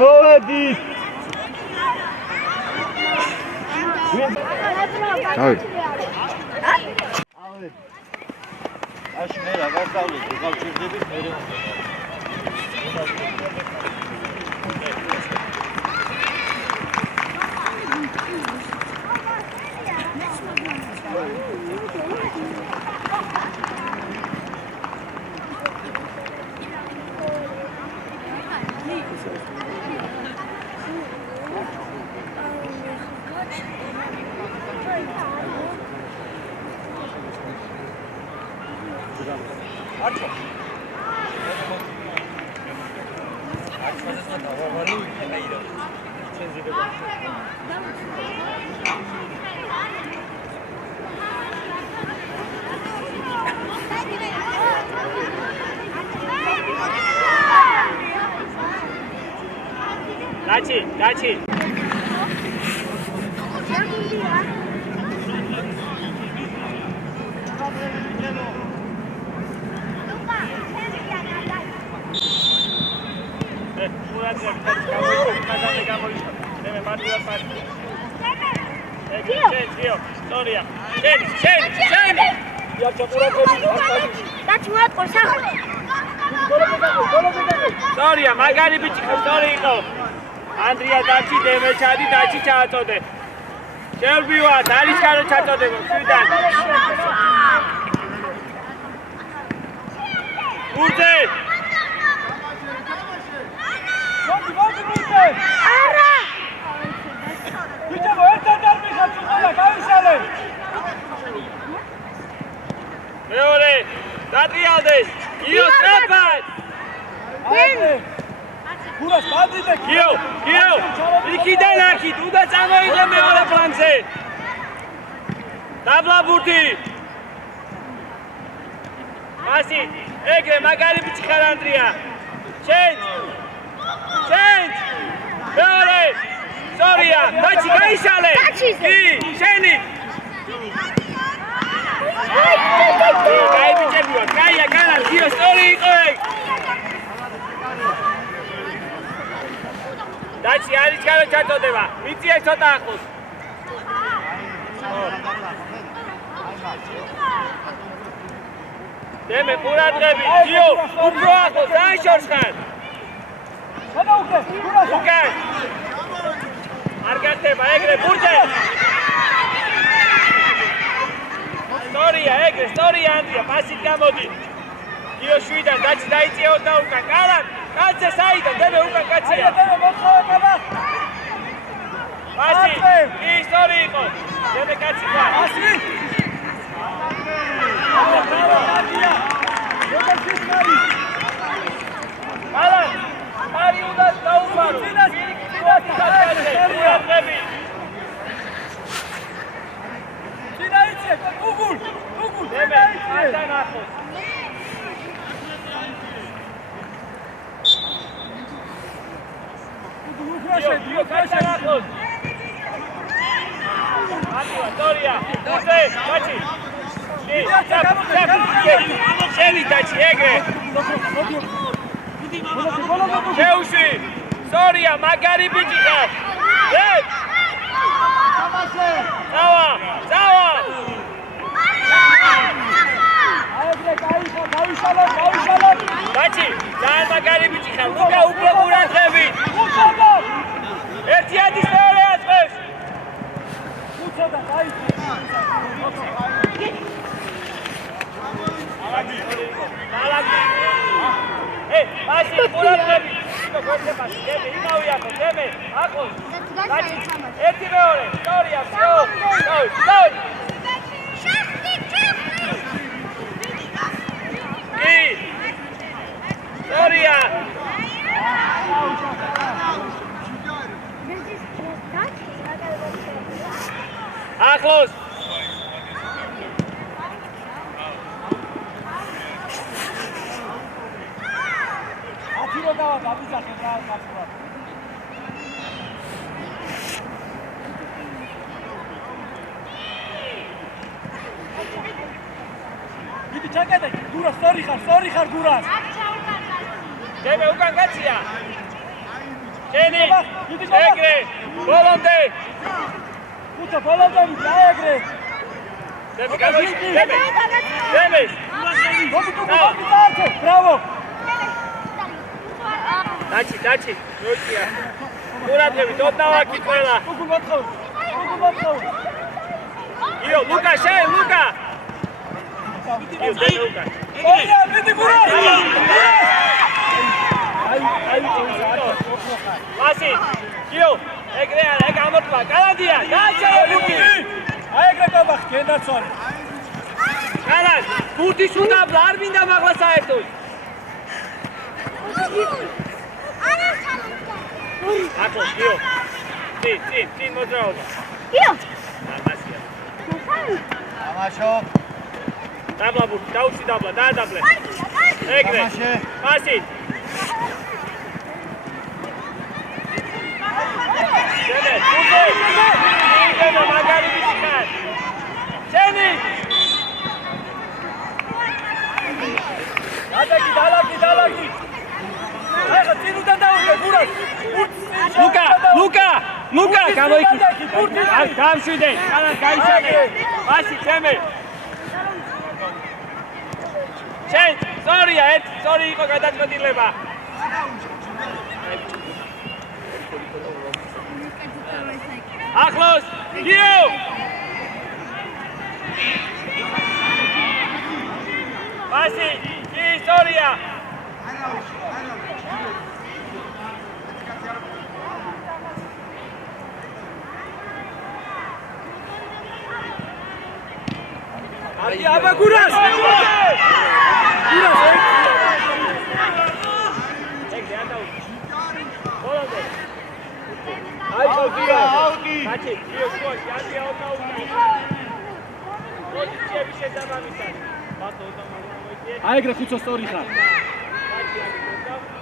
მოვედით. აში მე რა გასავლეთ, გავჩერდებით მე რა. Daci. Sorry, magari bici sorry იყო. Andrea Daci დემეჩადი Daci ჩააწოდე. შევბივა, დალიჩქარო ჩაწოდება, მშვიდად. ურდე. მოდი. არა. ბიჭო, ერთად არ მიხარ ყველა, გავიშალე. მეორე, დატრიალდეს. იო სტრაფად. გურას მადიდე გიო იქიდან აქით უნდა წამოიღე მეორე ფლანგზე დაბლაბურთი ასი ეგრე მაგარი ბიჭი ხარ ანდრია შენ მეორე სორია დაჩი გაიშალე კი შენი კაი ბიჭები ვარ კაია განა გიო სორი იყო ეგ Daci, არის ჩარო ჩაწოდება. მიწია ცოტა ახლოს. დემე ყურადღები, გიო, უფრო ახლოს, დაიშორს ხარ. უკან. არ გახდება ეგრე ბურთე. სწორია ანდრია, პასით გამოდი. გიო შვიდან, Daci დაიწიო და უკან. კარან. კაცე საიდან დემე უკან კაცია დემე მოხდება ასი ისტორი იყო დემე კაცი ხარ ასი არი უნდა დაუმარო წინას წინა იცე უგულ დემე ართან ახლოს Io cacciato. Storia. Daci. Scegli Daci, egre. Eusi. Storia, magari bitica. Ciao. Daci. მასი ყურადღებით იქო გვერდზე მასი დემე იმავე ახო დემე ახო დაჩი ერთი მეორე ისტორია всё დავი ისტორია ახლოს ათირო დავა დაბიძახე რა გასულა მიდი ჩაკეთე გურა სწორი ხარ გურას დემე უკან გაცია შენი ეგრე ბოლონდე უცა ბოლონდე დაეგრე დემე გამოიჩი დემე ბრავო დაჩი როჭია ყურადღებით ოდნავაკი ყველა უგულ მოთხოვ იო ლუკა შენ ლუკა იო დემე უკან მიდი გურა აი მასი იო ეგრე არა ეგ ამოთვა კალანდია გააჩერე ლუკი აი ეგრე გაბახ გენდაცვალე კალანდ ბურთის უდაბლა არ მინდა მაღლა საერთოდ აკო იო წინ მოძრაობა იო მასია ამაშო დაბლა ბურთი დაუშვი დაბლა დაადაბლე ეგრე მასი დემე მაგარი ბიჭკარ შენი დალაგი ახლა წინუდან დაუდგე გურას ლუკა გამოიქი არ გამშვიდე კალან გაიშაკე მასი ჩემე შენ სწორია სწორი იყო გადაწყვეტილება ახლოს გიო მასი ისტორია აბა გურას აუტი კაცი იო შუაში ანდია ოდნავ პოზიციები შესაბამისად ბატო ოდნავ აიგრე ხუცო სწორი ხარ კაცი ანდია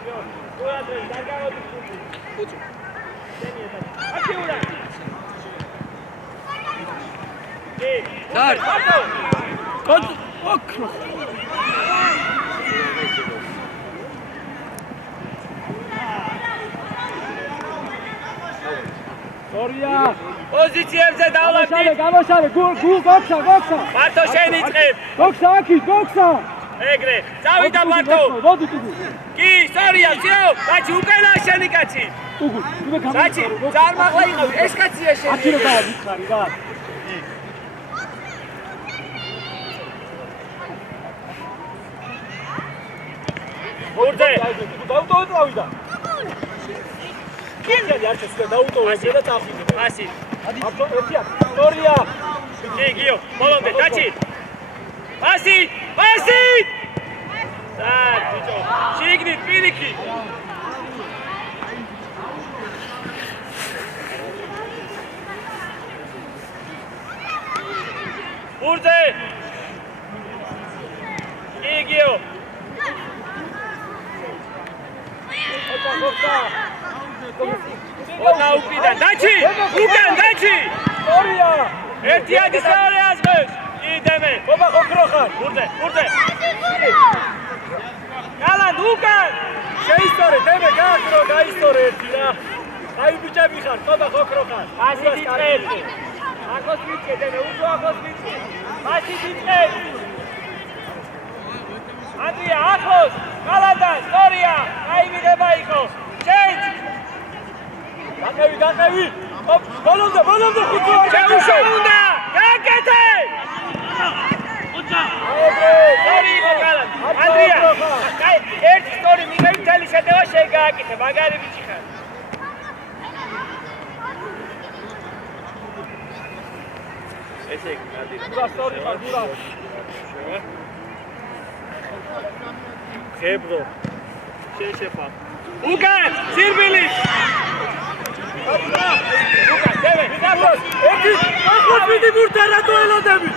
იო ყურადღებით არ გავოდი ხუცი აკიურა დარ კოდ ოკრო სორია პოზიციებზე დავლაბდი გამოშალე გულ გოქსა მარტო შენ იწყებ გოქსა ეგრე წავიდა მარტო კი სორია ძიო კაცი უკანა შენი კაცი კაცი ძარ მაღლა იყავი ეს კაცია შენი ათირო დავა მიხარი რა ბურდე დაუტოვე წავიდა კენდელი არ შეცდა დაუტოვე და წავიდა მასი აბა ერთია სტორია გიო ბოლომდე დაჩი მასი ბიჭო შიგნით პირიქით ბურდე გიო ოდნა უკიდან დაჩი უკან დაჩი სტორია ერთიანი საარე აზღებს იდემე ბობა ოქროხარ ბურდე კალანდ უკან შეისტორე დემე გააქრო გაისტორე ერთი რა აი ბიჭები ხარ ბობა ოქროხარ ასი დიდყებ ახლოს ვიწყე დემე უფრო ახლოს ვიწყე მასი დიდყებ ანდრია ახლოს კალანდა სტორია აი მიღება იყო ჩენჯ დაკევი ბოლომდე ხუთი შეუშეუნდა გაკეთე უცა სტორი იყო კალანდა ანდრია აი ერთი სტორი მიღე შეტევა შეგააკეთე, მაგარი ბიჭი ხარ. ესე იგი, გადი. გასწორი ხარ, გურა. ხებრო. შეშეფა. უკან, სირბილი. უკან, დევე, დაბოს. ერთი, ახლა მიდი ბურთა რატო ელოდები?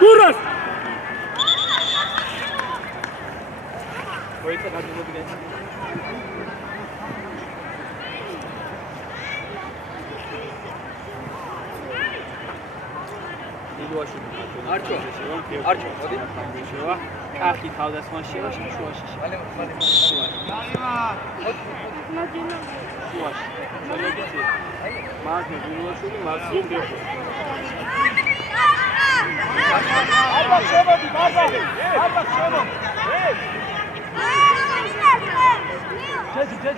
გურას. მოიცა გადმოდი. არჩო, მოდი. შევა. კახი თავდასხმაში, შუაში. მალე. შუაში. მოგიწი. მაგე გულოშული მასიუნდე. აბა შემოდი, მაგალე. აბა შემოდი. შედი და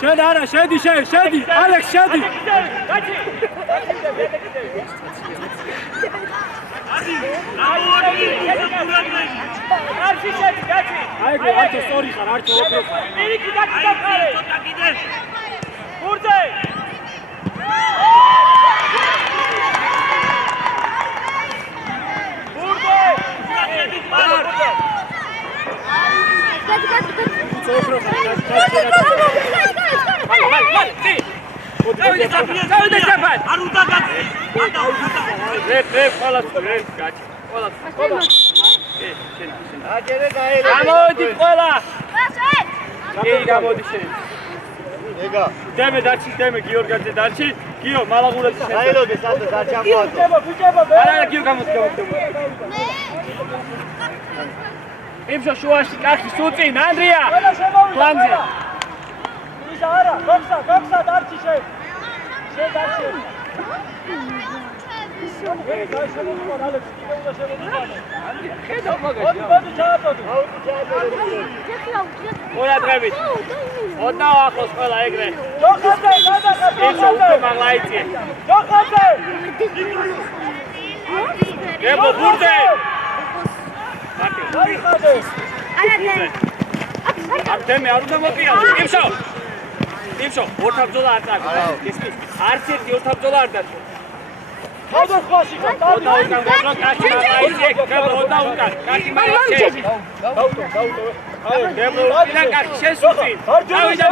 შენ არა, შედი, ალექს შედი. აი, არჩო სწორი ხარ, არჩო ოქრო ხარ. პირიქი დაკიდე. ბურთე. დემე დარჩი, გიორგაძე დარჩი, გიო მალაღურაძე შენ. დაელოდე სადაც დარჩი ამოაწო. არა, გიო გამოსკევო. იმშო შუაში კახი სუწინ, ანდრია. პლანზე. ისა არა, გოქსა დარჩი შენ. შენ დარჩი. ხედავ მაგას. მოდი ჩააწოდო. ყველა დღებით. ოდნავ ახლოს ყველა ეგრე. ჯოხაძე, იმშო უკვე მაგლაიცი. ჯოხაძე. გებო ბურთე. დაიხადე. ამდენი არ უნდა მოკიდეს. იმშო, ორთაბძოლა არ წაგო. არც ერთი ორთაბძოლა არ დაწვა. თავდასხმაში ხარ. კაცი მაგაიცი. დაუტო. აი, გებო, და კაცი შესუწი. დავიდა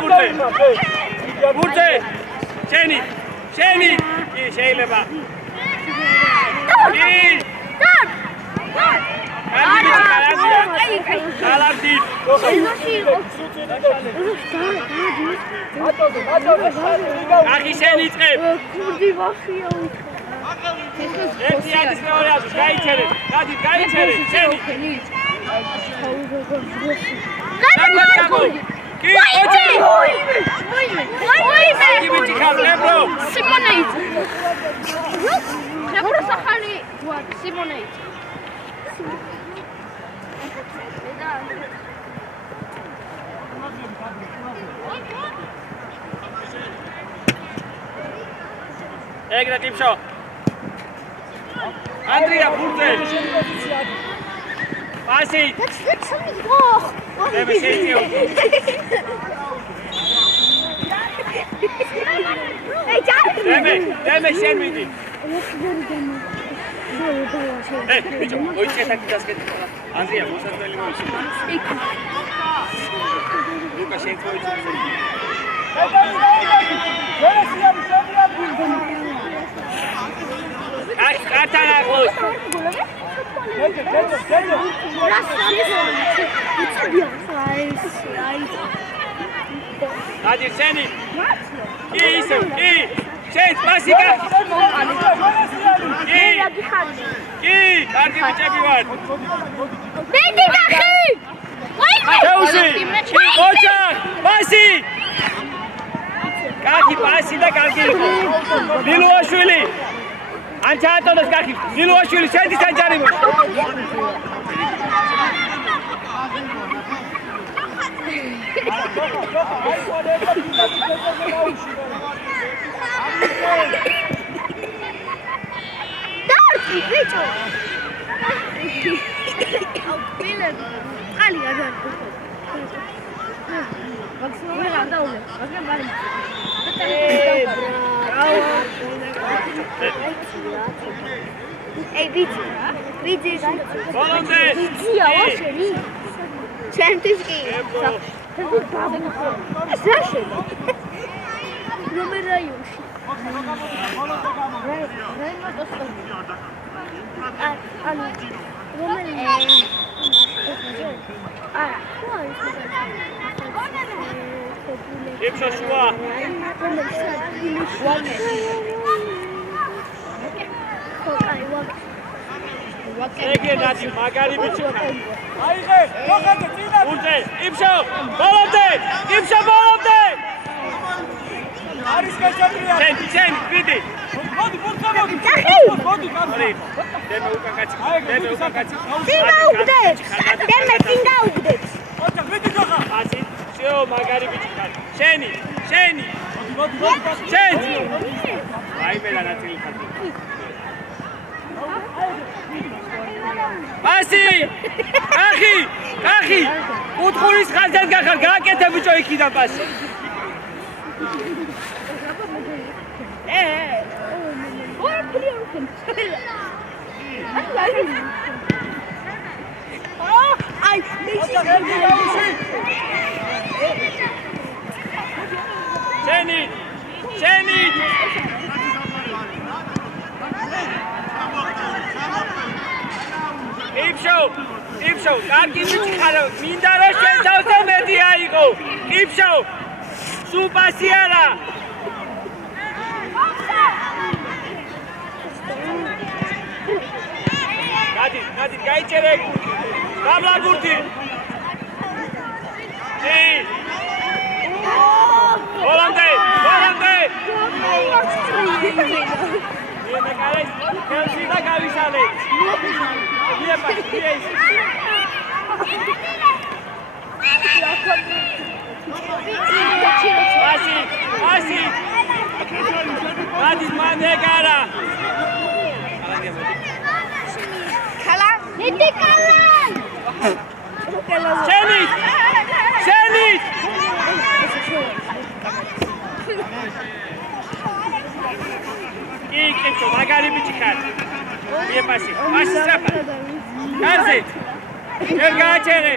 ბურთე. შენი. კი შეიძლება. კი. Kalandi. Აკი შენი წებ. კურდი ვახია უთხე. ერთი არის მეორე არის, გაიჩერე. გაიჩერე. შენი. კი, ოჯე. კი ბიჭი ხარ, ბრო. სიმონეიც. ნებრო სახანი, სიმონეიც. ეგრე ტიპშო. ანდრია ბურთე. პასი. დემე შეიძიო. დემე შენ მიდი. ბიჭო, მოიწე საკითხი. ანდრია მოსაწველი მოიწე. ლუკა შენ მოიწე. Карта ახლოს. დადი შენი. კი ისე, კი. შენ პასიკა. კი, კარგი ბიჭები ვარ. მედი ნახე. ვაი, ოჩა, პასი. კარგი პასი და კარგი იყო. დილუაშვილი. ანჩაატონოს კარგი. დილუაშვილი შედის ანჯარიმოში. დარტი ბიჭო აუპილები ყალი აგან მაქსიმუმი გადაულე მაგრამ ბარი ey bici ბოლომდე ბიჭია ვაშენი ჩემთვის კი ზაში რომელ რაიონში ანუ რომელი იფშო შუა ეგრე ნადი მაგარი ბიჭი აიღე მოხეთე წინა ურჯე იფშო ბოლომდე არის გაჭრია ჩენ ვიდი მოდი მოდი მოდი დემე უკან კაცი წინა უგდეთ დემე წინა უგდეთ ოჩა ვიდი ხა ასი შეო მაგარი ბიჭი ხარ შენი მოდი შენ აი მე რა ნაწილი ხარ ასი ახი უთხურის ხალხად გახარ გააკეთე ბიჭო იქიდან პასი შენი იფშო კარგი ბიჭი ხარ მინდა რომ შენ თავზე მეტი აიღო იფშო სულ პასი არა გადი გაიჭერე გამლა ბურთი ბოლომდე მე კარეს კელსი და გავისალე ასი გადის მანეგარა ქალა ნიტი ქალა შენი იქ მაგარი ბიჭი ხარ მიეპასი მასი სწრაფად კარზე ვერ გააჩერე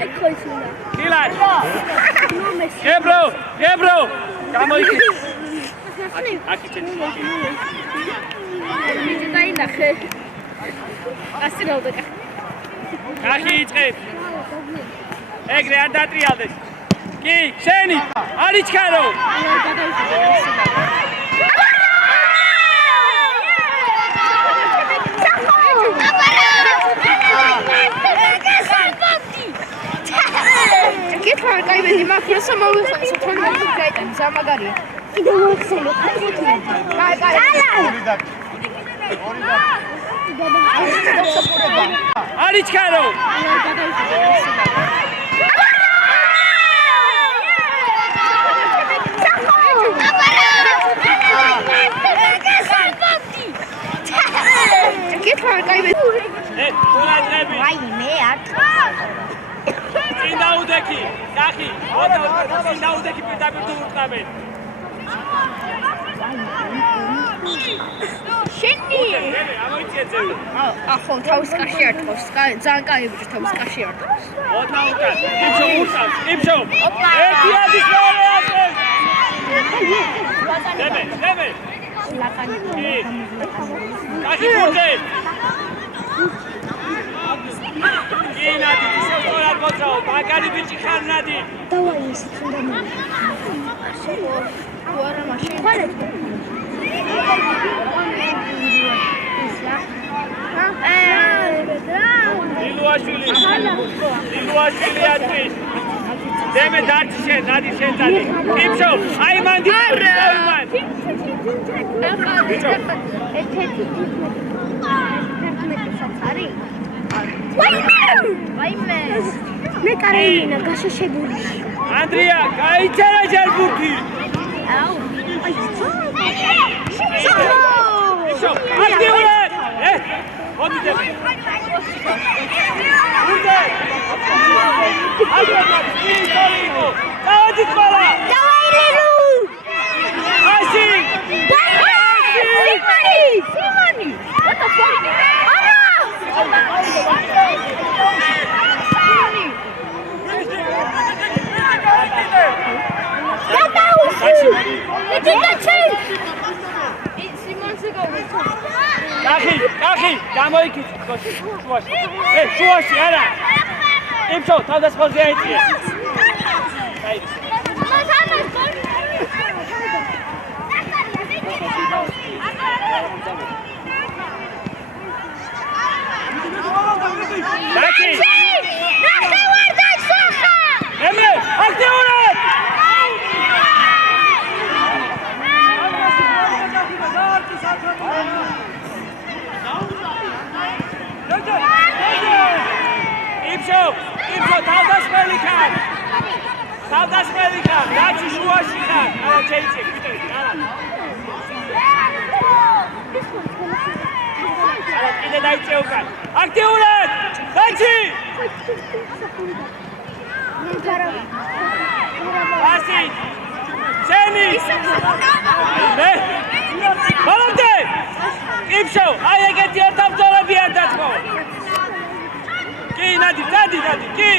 დილად ებრო გამოიქი აქ ჩენ მიჯი დაინახე ასე გავდაკა ახი იწყებ ეგრე არ დატრიალდეს კი შენი არიჩქარო კითხვა გაიმედი მაქროს მომიხსენე თორმეტი გაიტანე ზამაგარია კიდე მოხსენე არიჩქარო კითხვა გაიმედი თურადები ვაიმე არ წინაუდექი ნახი წინაუდექი პირდაპირ თუ უტყავენ შენი ამოიწეძები ახო თავის კარში არ თავს ძალიან კაი ბიჭი თავის კარში არ თავს ოთა უკან იფშო ერთი ადის დემე ლაკანი კახი ბურთე ნადი ისევ გოწაო მაგარი ბიჭი ხარ ნადი დავაი ისიც უნდა შენო ვარა მაშინ ხარეთ ლილუაშვილი ატრის დემე დარჩი შენ ნადი შენ დადი იფშო აი მანდი ვაიმე მე კარალინა გაშაშებული ანდრია გაიწერა ჯერ ბურთი აუ აქტიურად! მოდიდები! ურდე! აკრობად! ისტორიკო! დავაძით ყველა! Давай, Лилу! ასი! Симони! What the fuck? კახი, გამოიქიცი შუაში. შუაში არა. იმჩო, თავდასხმაზე აიწია. დაკი! ემე, აქტიურად! იმშო, თავდასხმელი ხარ! თავდასხმელი ხარ! დაჩი შუაში ხარ! არა, შეიცე, ვიტყვი, არა. არა, კიდე დაიწე უკან. აქტიურად! დაჩი! ასი! შენი! ბოლომდე! იმშო, აი ეგეთი ორთაბრძოლები არ დაწყო! კი, ნადი, კი!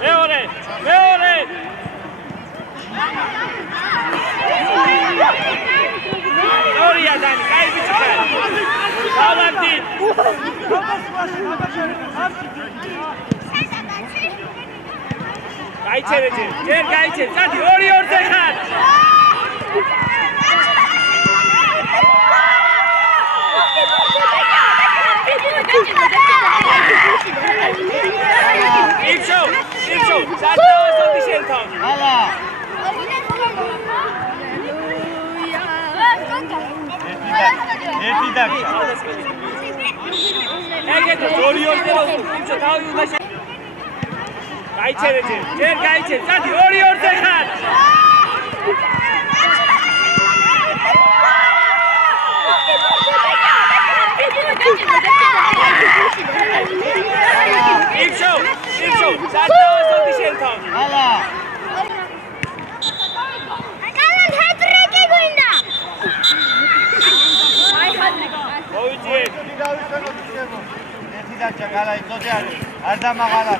მეორე! ორია დანი, კაი ბიჭი ხარ! დავარდი! გაიჩერე ჯერ გაიჩერე, წადი, 2-2-ზე ხარ! იმშო, სადავასოდი შენ თავი. ალა. ერთი დაგჭა. ეგეთო 2-2-ზე რო იმშო თავი უნდა შენ. გაიჩერე ჯერ გაიჩერე, წადი, 2-2-ზე ხარ. იმშო, სადავასოდი შენ თავი. ალა. კალან ჰეტრიკი გვინდა. მოვიძიე. ერთი დაგჭა გალა იწოდე არ დამაღალა.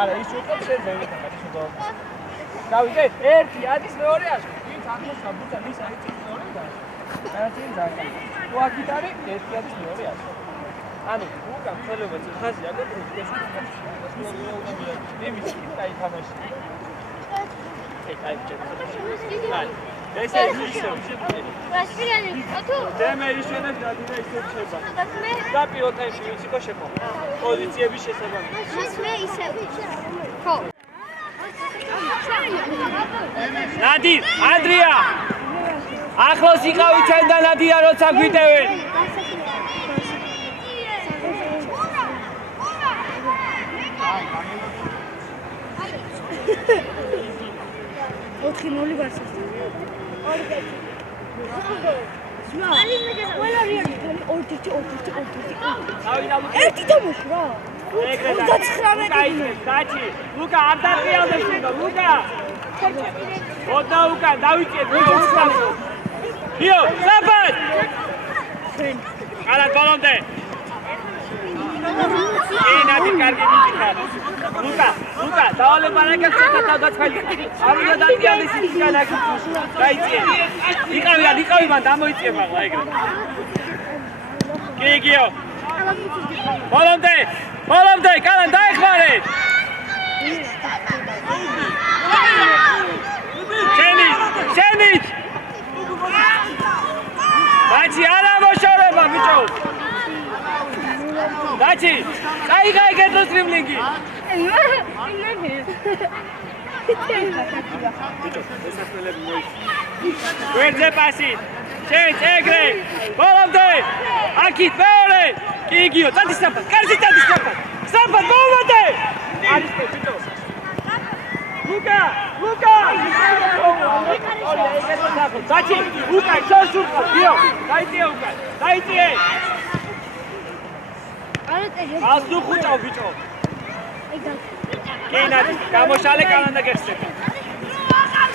არა, ის უკვე შეიძლება ვიტყვი. გავიგეთ, 1 ადის მეორე აშკი. ვინც აკეთებს საბუთა მის აიწევს მეორე და არაცინ დაკა. უაკიტარი 1 ადის მეორე აშკი. ანუ უკან ხელობაც ხაზი აკეთებს ეს იმის კაი თამაში. კაი ჩერდება. ესე ისე. რასპირანი, ათუ. დემე ისენებს დადიდა ისე შეება. და პილოტებში ვიცი ხო შეყო. პოზიციების შესაბამი. მე ისე. ხო. ნადი, ანდრია. ახლოს იყავი ჩვენ და ნადია როცა გვიტევენ. 4-0 ბარსას. ერთი თამაში რა. 39 დაჩი. ლუკა არ დაყიალდეს უნდა, ლუკა. ოდნა უკან დავიწიეთ, ლუკა. იო, საფად. არა ბოლომდე. ენადი კარგი მიწიხარ. ლუკა, დავალება რაკეთს თავდაცვალი. არ უნდა დაგიალდეს ის განაკი. დაიწიე. იყავი მან დამოიწიე მაგლა ეგრე. გიგიო. ბოლომდე, კალან დაეხმარე. შენით. დაჩი არა მოშორება ბიჭო. დაჩი, წაიღაი კეთილ სტრიმლინგი. ბიჭო, ესასწრებელი მოიწ. გვერდზე პასი. შენ ეგრე ბოლომდე აქით მეორე კი იგიო წადი საფად კარგი წადი საფად მოუმატე არის ბიჭო ლუკა დაჩი ლუკა შოშურყა გიო დაიწიე უკან დაიწიე ასუ ხუჭავ ბიჭო კენადი გამოშალე კანდა გეხსება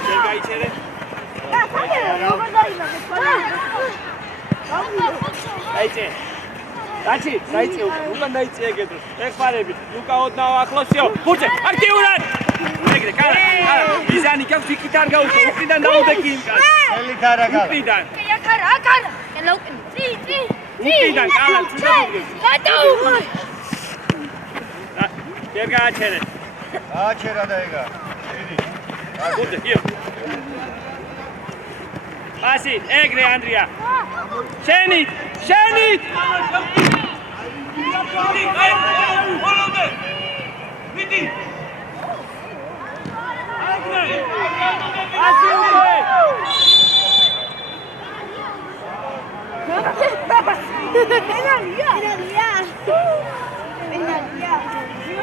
შენ გაიჩერე დაიწიე დაჩი დაიწიე უკან დაიწიე გედრო ეხმარებით ლუკა ოდნავ ახლოსიო ხუჭე აქტიურად ეგრე კარა მიზანი გაქვს იქით არ გაუშვი უკიდან დაუდეკი იმ კაცს ელით არა გავა უკიდან აკარა ელაუკენ წი უკიდან კალა წინდები გადაუღო ვერ გააჩერე აჩერა და ეგა დიდი ხუჭე გიო ასი ეგრე ანდრია შენით მიდი ასი უკვე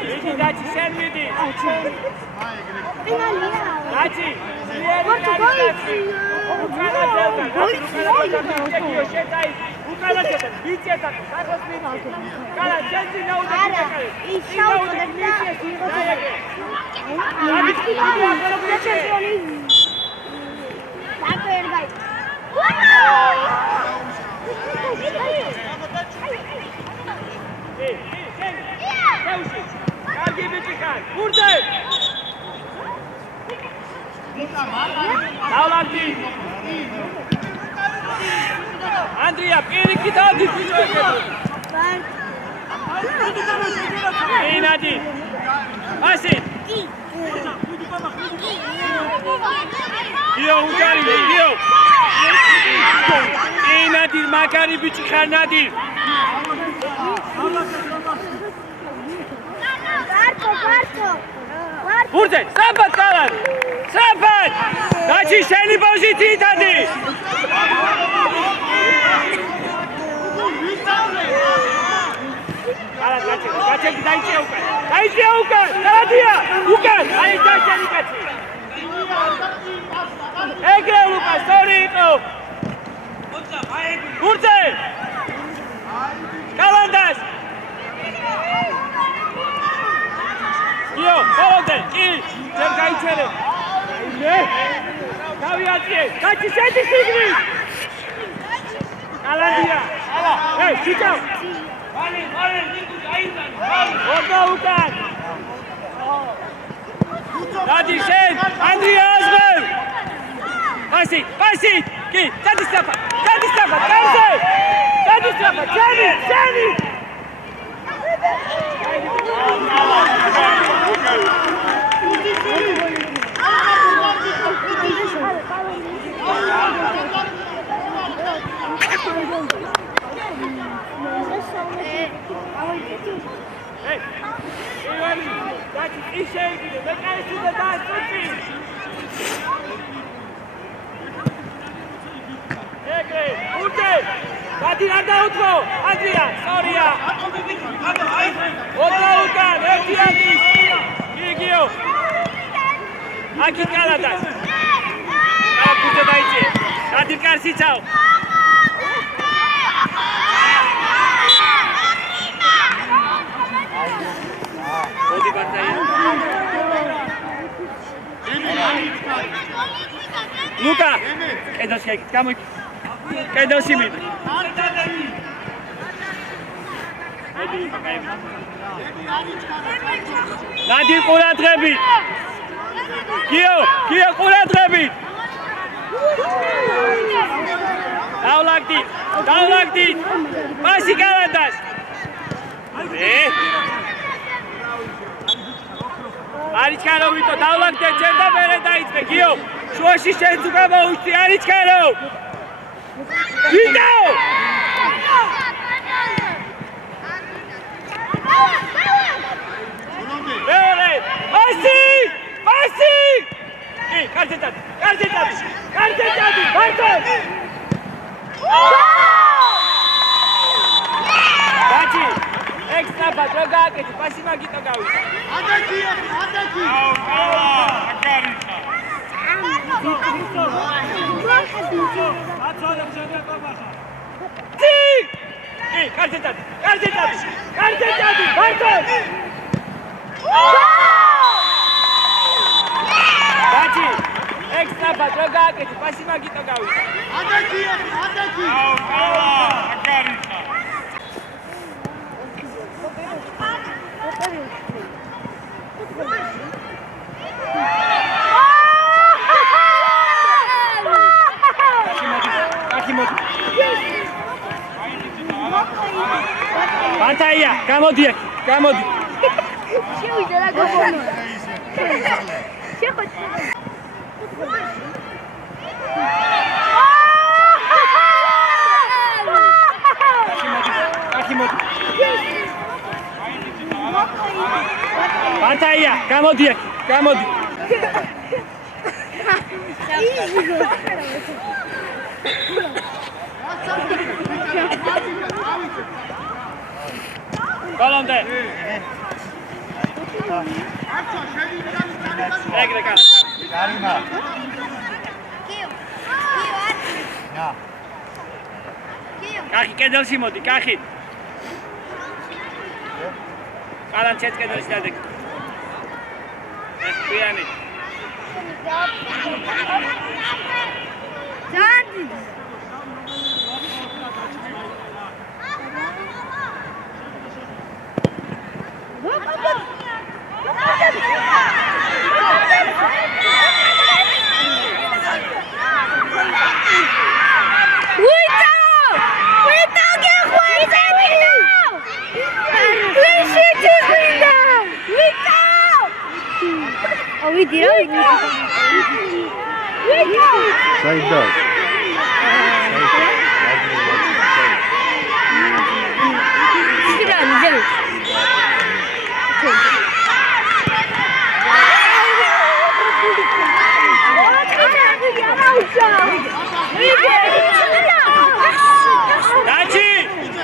მიდი დაჩი შენ მიდი დაჩი Andrea, piriki dadi bicho egero. Inadi. Asi. Gio ukari, gio. Inadi magari bichi khar nadi. Urde, sabat kalan. Sabat. Dachi sheni pozitiv dadi. Kaçak daiciye ukan. Daiciye ukan. Dadia. Ukan. Ay daiciye kaçı. Egre ukan. Sorry ko. Urde. Kalandas. Gio, holde. Ki. Sen daiciye. Ne? Kaviatiye. Kaçı seni sigri. Kalandia. Hey, çıkar. Orada ukan. Hadi sen, Andrea Azmer. Basit. Git, hadi sefer. Karşı. Hadi sefer. Seni. Hey, İvani, dați işe ilgili, ne care să ne dați puțin. Egre, uite, dați la outro, Andrea, Soria. Outro ucan, Etiadis, Gigio. Aki Kaladas. Kala puțe de aici. Dați carsi ciao. Luca, კედელში მიდი. ნადი ყურადღებით. გიო ყურადღებით. დავლაგდით. პასი კალანდას. არიჩქარო ვიტო დავლაგდე ჩემ და მერე დაიწყე გიო. შუაში შენ თუ გამოუჩი არიჩქარო. ვიტო! მეორე! პასი! კი, კარგად. მარტო! ნაბა რო გააკეთე პასი მაგიტო გავიდა კარჯეჭადი მარტო დაჭი ექსტრა ბატრო გააკეთე პასი მაგიტო გავიდა ბანთაია გამოდი აქ გამოდი შევიდა რა გოგონა შეხოთი ბანთაია გამოდი აქ გამოდი Kolonde. ეგრე კაცი. კარიმა. კიო. ნა. კიო. კახი კედელში მოდი, კახი. კალანჩეთ კედელში დადეგ. ეფიანი. დადი. საერთოდ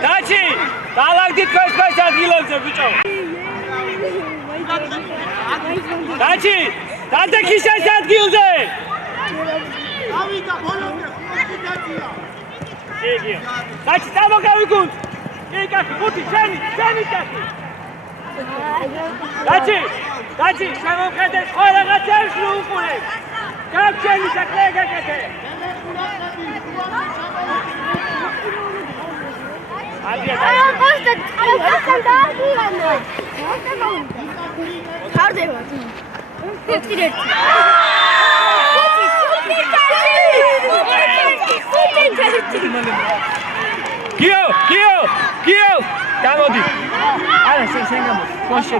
დაჩი დალაგდით კოის ადგილებზე ბიჭო დაჩი დადექის ეს ადგილზე ავიდა ბოლომდე ხუთი გიგიო დაჩი დამოგავიგუნ კი კაცი ხუთი შენი კაცი დაჩი შემომხედე ყველაღაც ერს ნუ უყურე გაჩენი საქმე გაკეთე გიო გამოდი არა შენ გამოდი კონშე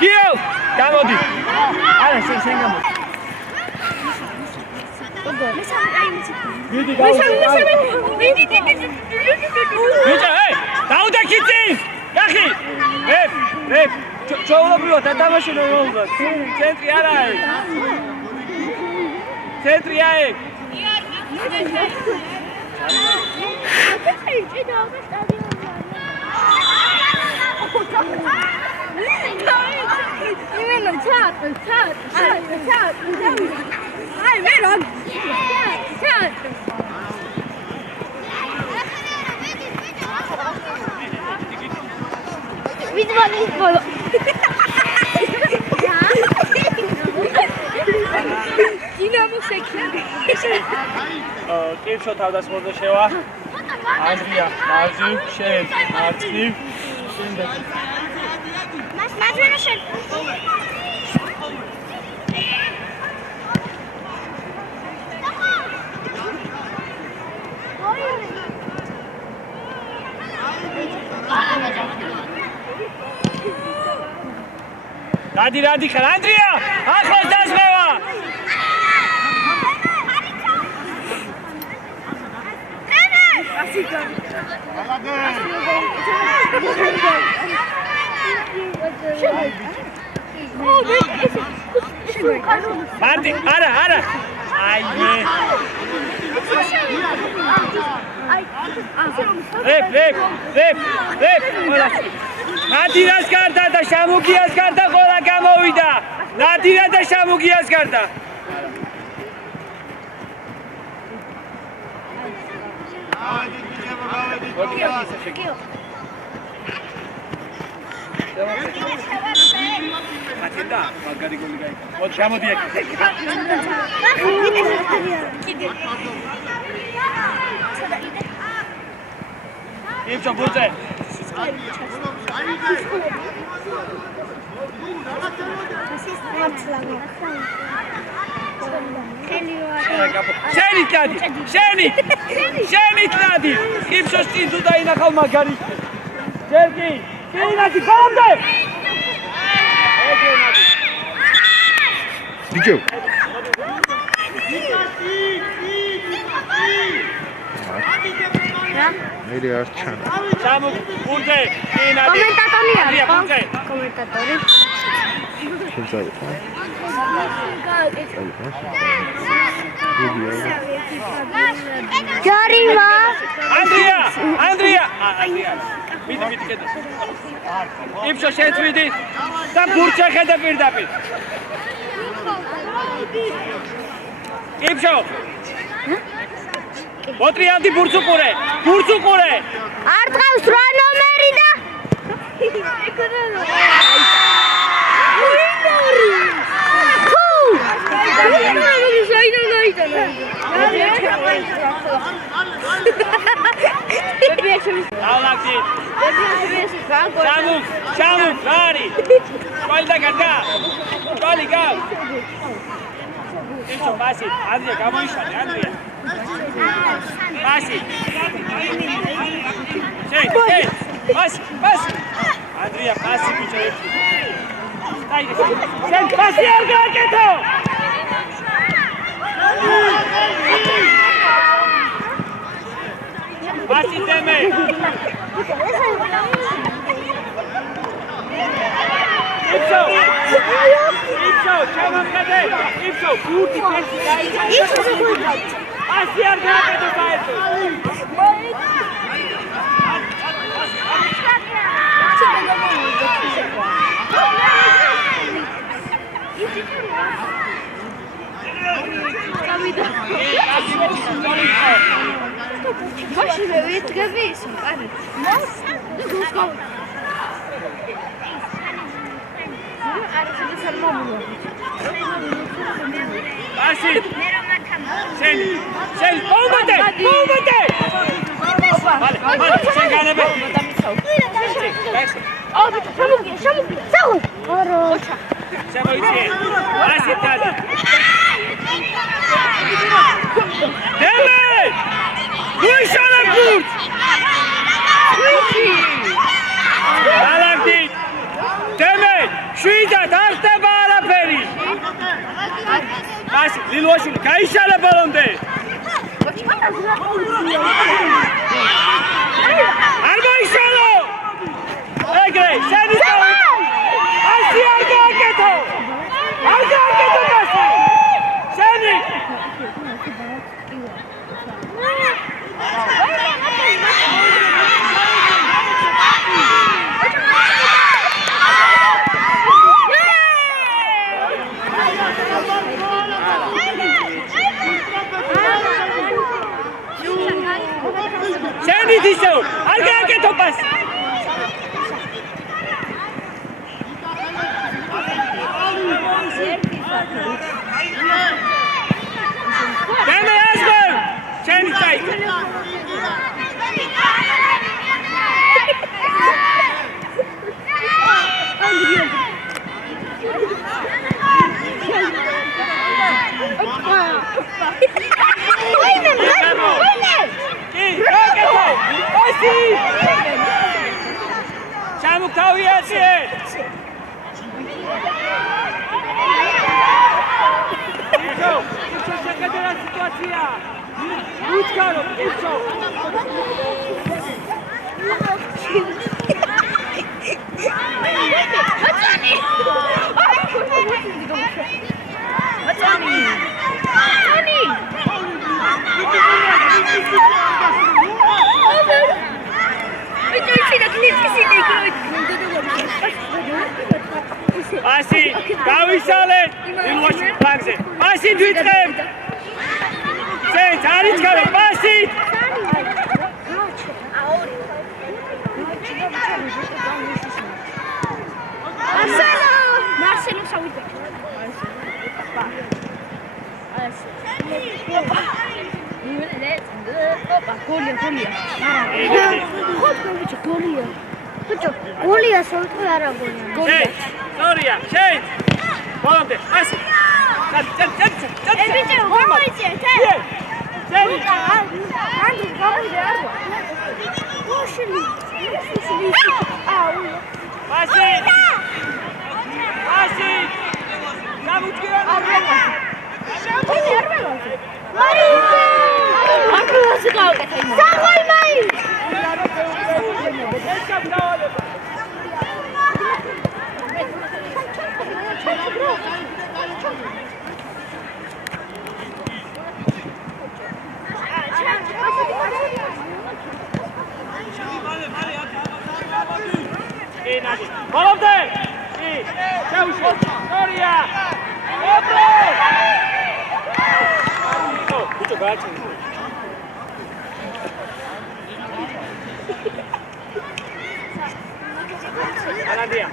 გიო გამოდი არა შენ გამოდი ბიჭო დაუდექიცი კახი რეფ ჩაულებრივად დათამაშე ნორმალურად ცენტრი არა არის ცენტრი არის იმენო ჩატ აი მე რა ჩატ ვიდვალ დინამო შექნა კირჩო თავდასხმაზე შევა ანდრია მარჯვნივ შენ მარცხნივ შემდეგ მაჟვენა შენ დადი ხარ ანდრია ახლოს დასმევა Marti, ara. Ayye. Rep. Nadiras garda da Shamugias garda qola gamovida. Nadira da Shamugias garda. Matilda, magari gol gai. O Shamudi ek. Ipcho bulze. Shenit Nadir. Ipcho stindu da inakal magari. Sergi, Nadi, komde. Dijo. Meri arçan. Samu, bulze. Nadi. კომენტატორი. Kimsay. ჯარიმა. Andrea. Midi keda. Ipcho შეცვიდით და ბურჩა ხედა პირდაპირ. Ipcho. მოტრიანდი ბურცუყურე. არ ტყავს 8 ნომერი და Shamuk, Gari. Qualda garda. Quali gal. Ipcho pasi, Andrea gamoishali, Andrea. Pasi. Sei. Pas. Andrea pasi picho. Dai. Sen pasi ar gaketo. Pasi teme. Ipcho, chamam kade. Ipcho, guti pesi dai. Pasi ar gaketo baeto. Başı ve uyutgabiyisin. Hadi. Arasında sarma buluyor. Pasi. Sen, olmadı. Vale, sen gane be. Abi, çabuk gel. Sağ ol. Sen o içi. Pasi tadi. Demet! Bu işe kurt! Alaktik! Demet! Şu icat hasta bağla peri! Pasi, Liloşun, kayışala balonde! Arba işalo! Egre, sen işalo! Asi arka haketo! Arka haketo Pasi! Seni! Seni dişo! Arka topas! Deme Asgır! Seni say! Çabuk taviyesi! Ipcho, şaka denen situacja! უჩქარო, იფშო. Asi, გავისალე, ილვაში ფლანგზე. Asi თვითყებ. ზენ, არის გარო, Asi. Marcelo Saúde. Golia solto era Golia. Gloria, shey. Volante, Asi. Çat. Bitte, vamos jetzt. Seni. Antes vamos de água. Oxili. Asi. Çabuk gir. Volante! Gloria! Otro! Mucho gacho. Alandia.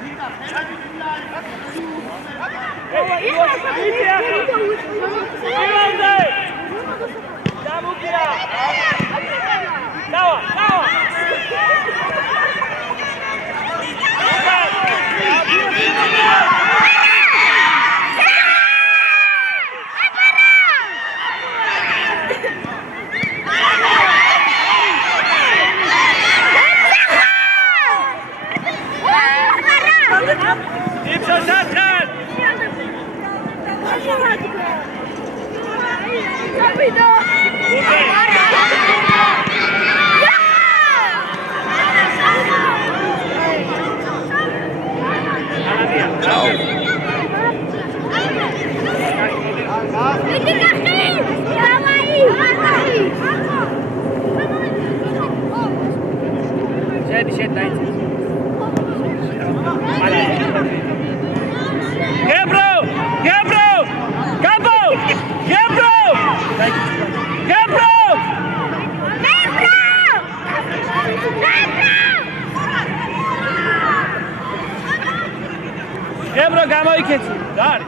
Ebro გამოიქეცი. რა არის?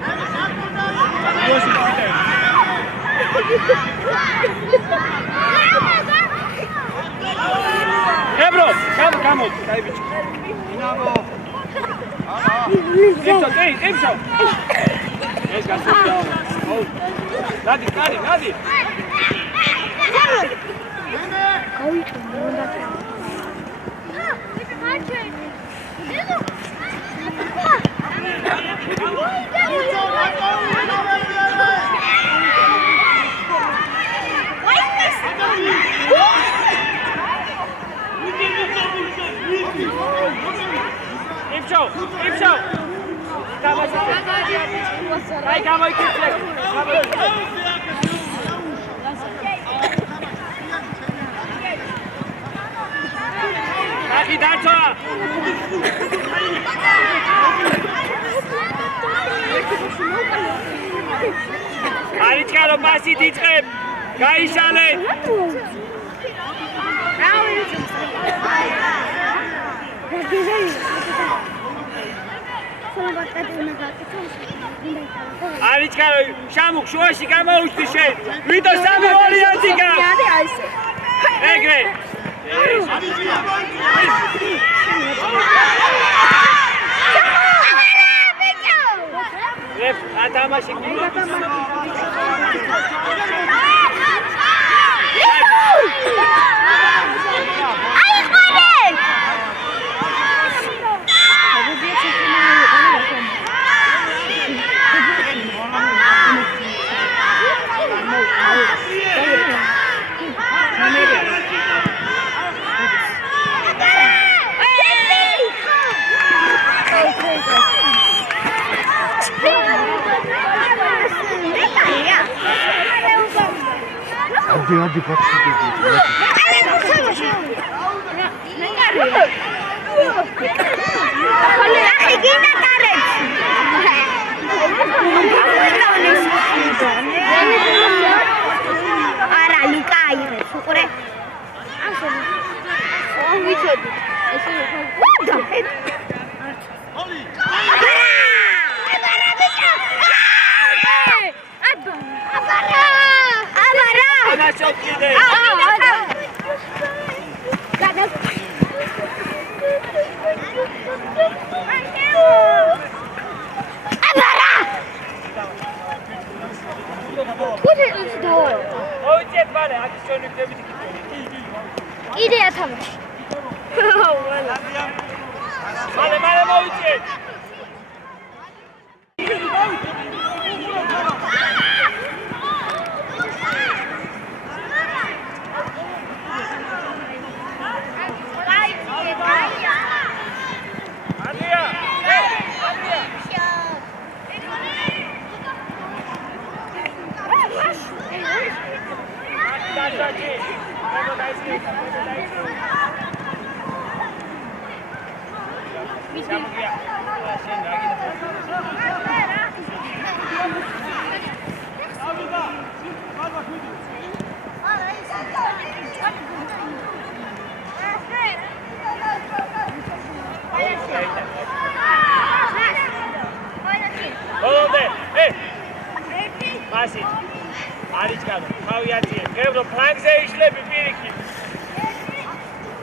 იოსი ფიტე. Ebro, გამოიქ, დაი ბიჭო. დინამო. იმშო. ეს გასულია. აუ. ნადი. გავიქე მონდა. Imşo. Ay გამოიქეცი. Აკი დარჩა. არის ჩარო პასი დიწყებ. გაიშალე. არის ჩარო შამუქ შუაში გამოუჩდი შენ. ვიდო სამი ვარიანტი გაქვს. ეგრე. Atamaşı ადი ბაქში. არა ლუკა აიღებს უყურე ვიცოდი. ესე Anasok gide. Oyuncet bale, aksiyonu demek ki. იდეა თამაში Male oyuncet. Oldu. Hey. Basit. Ariç kaldı. Kaviyatı. Gebro plankze işlebi bir iki.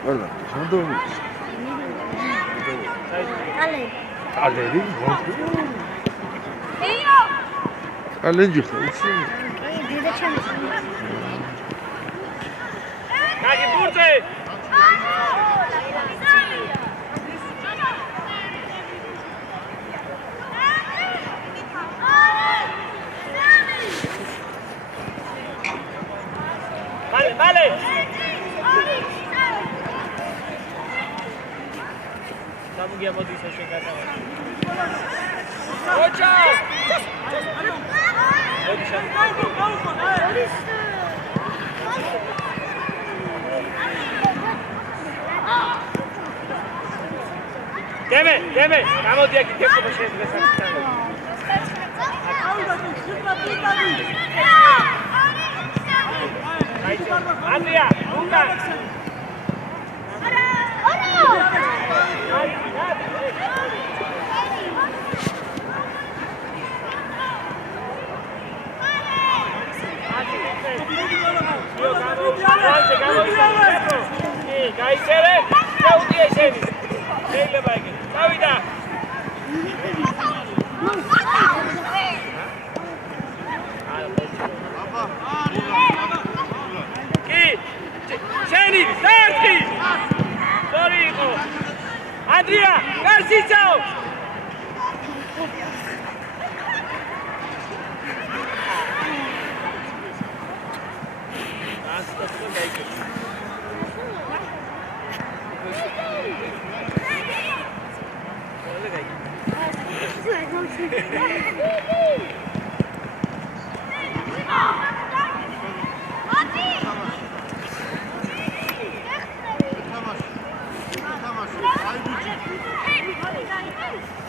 Orada. Şurada mı? კალე Aleri. იო Alenci. დედა ჩემი Kaki burte. Male. Tam gel modu işe şeker. Hoca. Deme. Გამოდი აქ იქნება შეიძლება საკითხი. Andrea, Luca. Andrea, Garcia!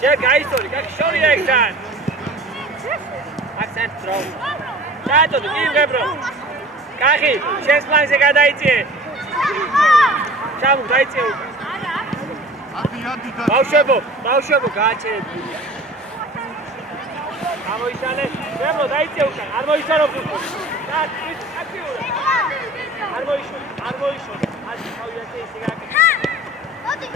Çek ayısoru, как şorya eksen. Aksan throw. Çato, kim gebro. Kahi, chess plan-ზე გადაიწიე. ჩამო, დაიწიე უკან. ბავშვებო, გააჩერებია. გამოიშალე, gebro, დაიწიე უკან. არ მოიშარო ფუტბოლ. აქტიურად. არ მოიშო. ასე თავიათე ისე გააკეთე. მოდი.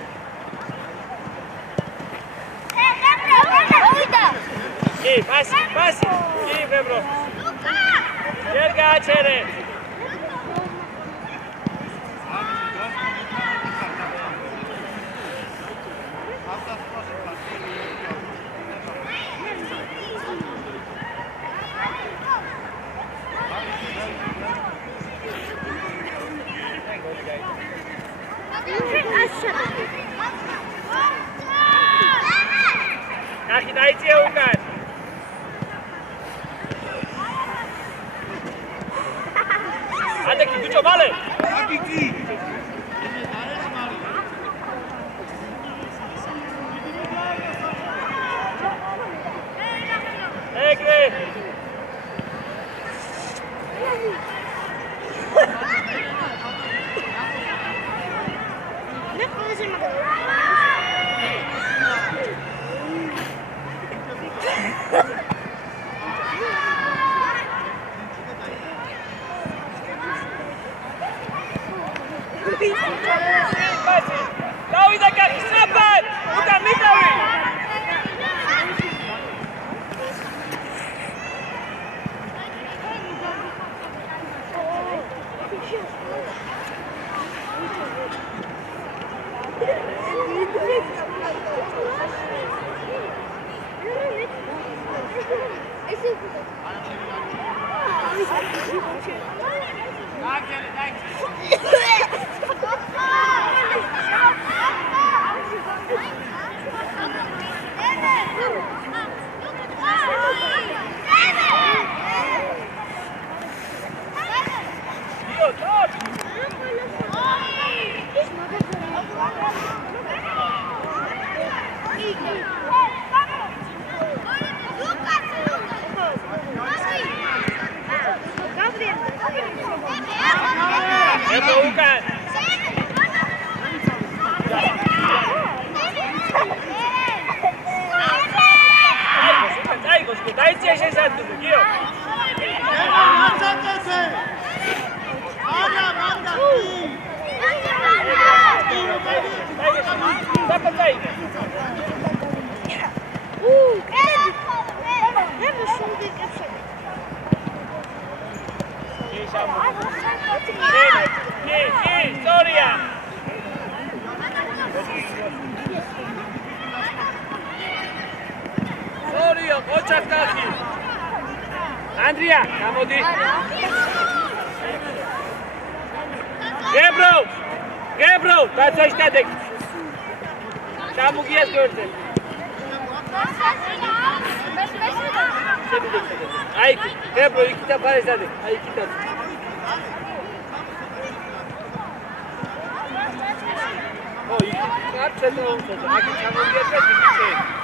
Კი, პასი. კი, gebro. ჯერ გააჩერე. Kaki დაიწიე უკან. Ande ალექი, ბიჭო, მალე. ეგრე. დავიდა კაცი, საფარ! უდა მიყავი! Andrea, გამოდი. გებრო, დაწაშტადეკ. ჩამოგიეს გვერდზე. აი, გებრო, იქითა ფარესადე. აი, იქითა. ო, იქით არჩე და უნდა. აქ ჩამოგიეს და იქით.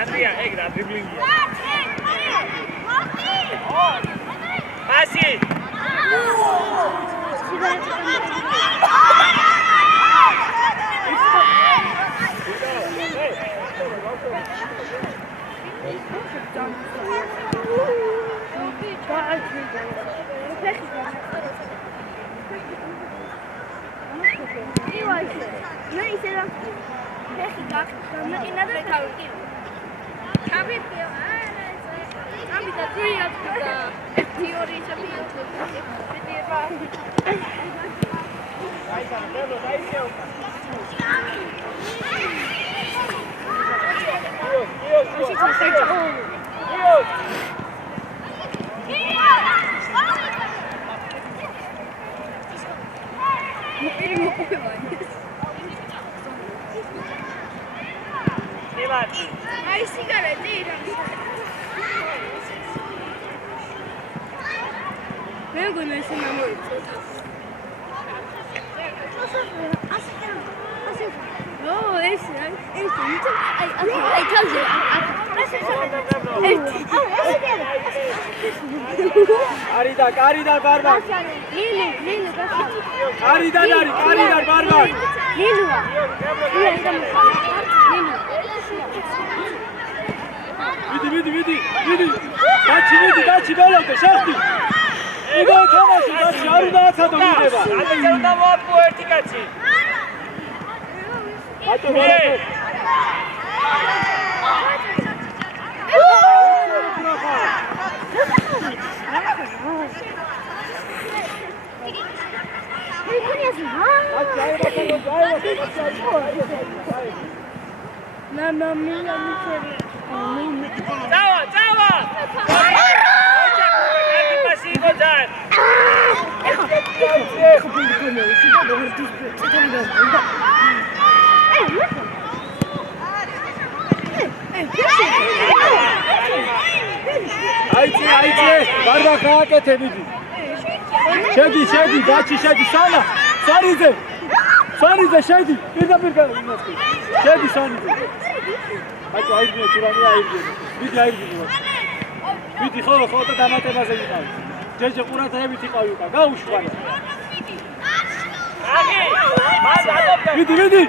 Andrea, egra, dribbling. Pasi. Ai, cigareteira. Vengo nesse namoro. No, esse. Ai, calma. Arida, barbar. Lilu. Arida, barbar. Lilu. Vidi. Dachi, ბოლომდე შეხტი. იგო თამაში, დაჩი, არ უნდა აცადო მიდება. ალექა უნდა მოაპყო ერთი კაცი. ბატონო. Mamma mia, mi fermo. Ciao, ciao! Passivo dai! Აიცე, გარდა გააკეთე მიდი. შედი, დაჩი შედი, სანა. სანიძე, შედი. პირდაპირ გამოსწე. შედი სანიძე. აიჭო, აიძე, თურმე აიძე. მიდი აიძე. მიდი ხო და დამატებაზე იყავ. ჯეჯე ყურადღებით იყავი უკან. გაუშვანა. აღი! მას ადობდა. მიდი.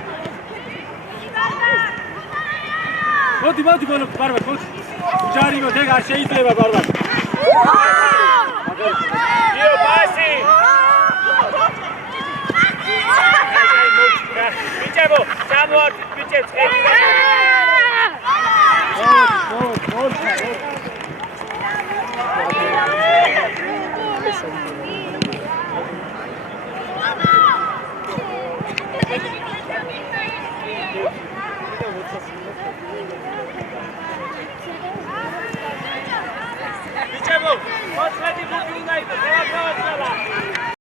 მოდი, ბოლო, ბარბარ, მოდი. ჯარი მოდი, არ შეიძლება ბარბარ. Io passi! Dicevo, siamo al